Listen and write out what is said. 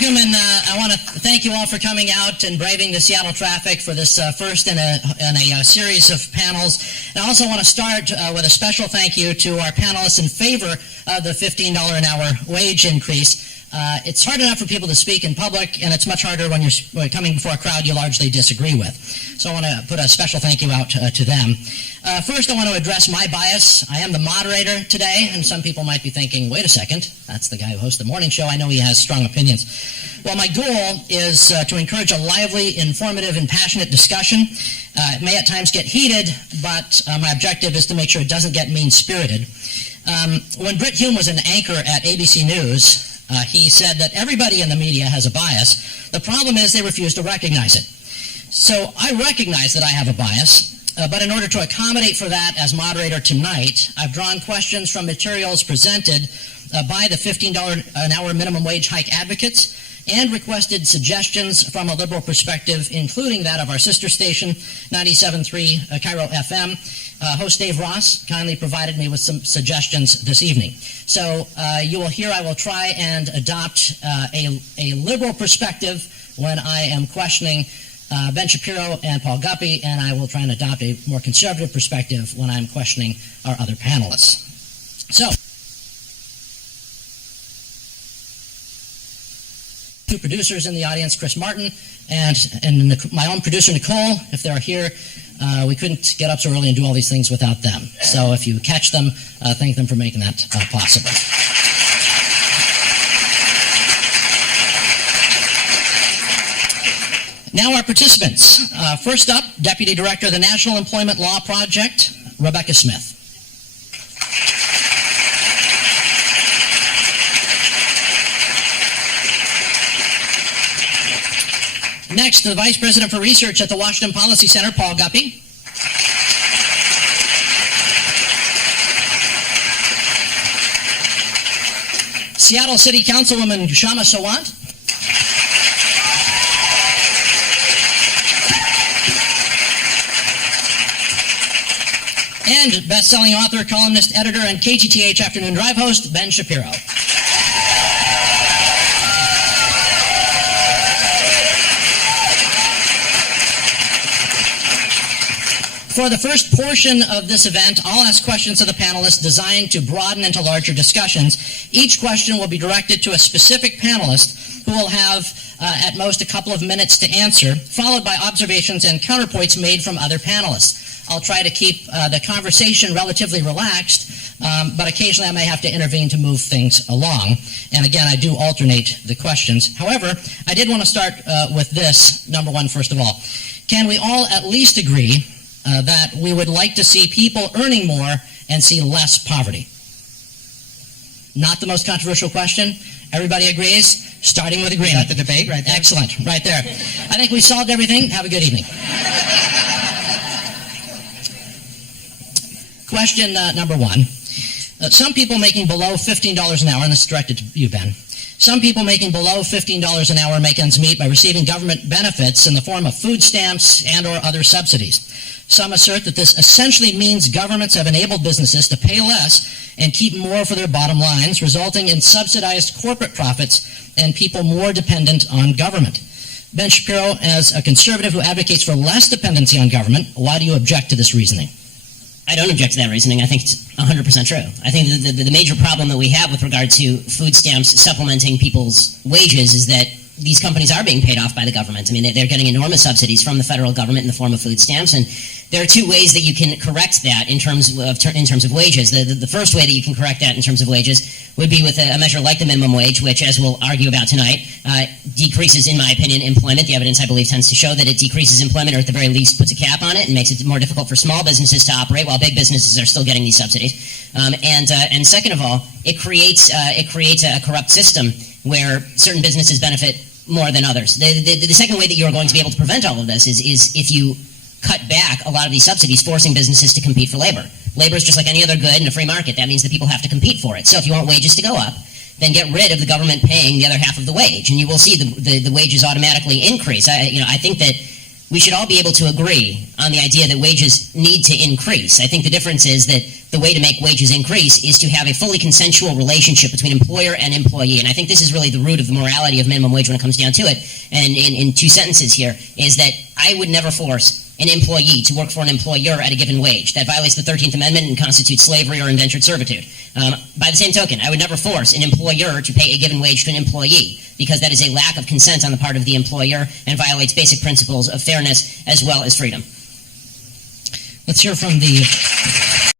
welcome, and I want to thank you all for coming out and braving the Seattle traffic for this first in a series of panels. And I also want to start with a special thank you to our panelists in favor of the $15 an hour wage increase. It's hard enough for people to speak in public, and it's much harder when you're coming before a crowd you largely disagree with. So I want to put a special thank you out to them. First, I want to address my bias. I am the moderator today, and some people might be thinking, wait a second, that's the guy who hosts the morning show. I know he has strong opinions. Well, my goal is to encourage a lively, informative, and passionate discussion. It may at times get heated, but my objective is to make sure it doesn't get mean-spirited. When Brit Hume was an anchor at ABC News, he said that everybody in the media has a bias. The problem is they refuse to recognize it. So I recognize that I have a bias, but in order to accommodate for that as moderator tonight, I've drawn questions from materials presented by the $15 an hour minimum wage hike advocates and requested suggestions from a liberal perspective, including that of our sister station, 97.3 Cairo FM. Host Dave Ross kindly provided me with some suggestions this evening. So you will hear I will try and adopt a liberal perspective when I am questioning Ben Shapiro and Paul Guppy, and I will try and adopt a more conservative perspective when I'm questioning our other panelists. So, two producers in the audience, Chris Martin and my own producer, Nicole, if they're here. We couldn't get up so early and do all these things without them. So if you catch them, thank them for making that possible. Now our participants. First up, Deputy Director of the National Employment Law Project, Rebecca Smith. Next, the Vice President for Research at the Washington Policy Center, Paul Guppy. Seattle City Councilwoman Shama Sawant. And best-selling author, columnist, editor, and KTTH Afternoon Drive host, Ben Shapiro. For the first portion of this event, I'll ask questions of the panelists designed to broaden into larger discussions. Each question will be directed to a specific panelist who will have at most a couple of minutes to answer, followed by observations and counterpoints made from other panelists. I'll try to keep the conversation relatively relaxed, but occasionally I may have to intervene to move things along. And again, I do alternate the questions. However, I did want to start with this, number one, first of all. Can we all at least agree that we would like to see people earning more and see less poverty? Not the most controversial question. Everybody agrees? Starting with agreement. Is that the debate right there? Excellent, right there. I think we solved everything. Have a good evening. Question number one. Some people making below $15 an hour, and this is directed to you, Ben. Some people making below $15 an hour make ends meet by receiving government benefits in the form of food stamps and or other subsidies. Some assert that this essentially means governments have enabled businesses to pay less and keep more for their bottom lines, resulting in subsidized corporate profits and people more dependent on government. Ben Shapiro, as a conservative who advocates for less dependency on government, why do you object to this reasoning? I don't object to that reasoning. I think it's 100% true. I think the major problem that we have with regard to food stamps supplementing people's wages is that these companies are being paid off by the government. I mean, they're getting enormous subsidies from the federal government in the form of food stamps, and there are two ways that you can correct that in terms of wages. The first way that you can correct that in terms of wages would be with a measure like the minimum wage, which, as we'll argue about tonight, decreases, in my opinion, employment. The evidence, I believe, tends to show that it decreases employment, or at the very least puts a cap on it and makes it more difficult for small businesses to operate while big businesses are still getting these subsidies. And second of all, it creates a corrupt system where certain businesses benefit more than others. The second way that you're going to be able to prevent all of this is if you cut back a lot of these subsidies, forcing businesses to compete for labor. Labor is just like any other good in a free market. That means that people have to compete for it. So if you want wages to go up, then get rid of the government paying the other half of the wage, and you will see the wages automatically increase. I think that we should all be able to agree on the idea that wages need to increase. I think the difference is that the way to make wages increase is to have a fully consensual relationship between employer and employee. And I think this is really the root of the morality of minimum wage when it comes down to it. And in two sentences here is that I would never force an employee to work for an employer at a given wage. That violates the 13th Amendment and constitutes slavery or indentured servitude. By the same token, I would never force an employer to pay a given wage to an employee, because that is a lack of consent on the part of the employer and violates basic principles of fairness as well as freedom. Let's hear from the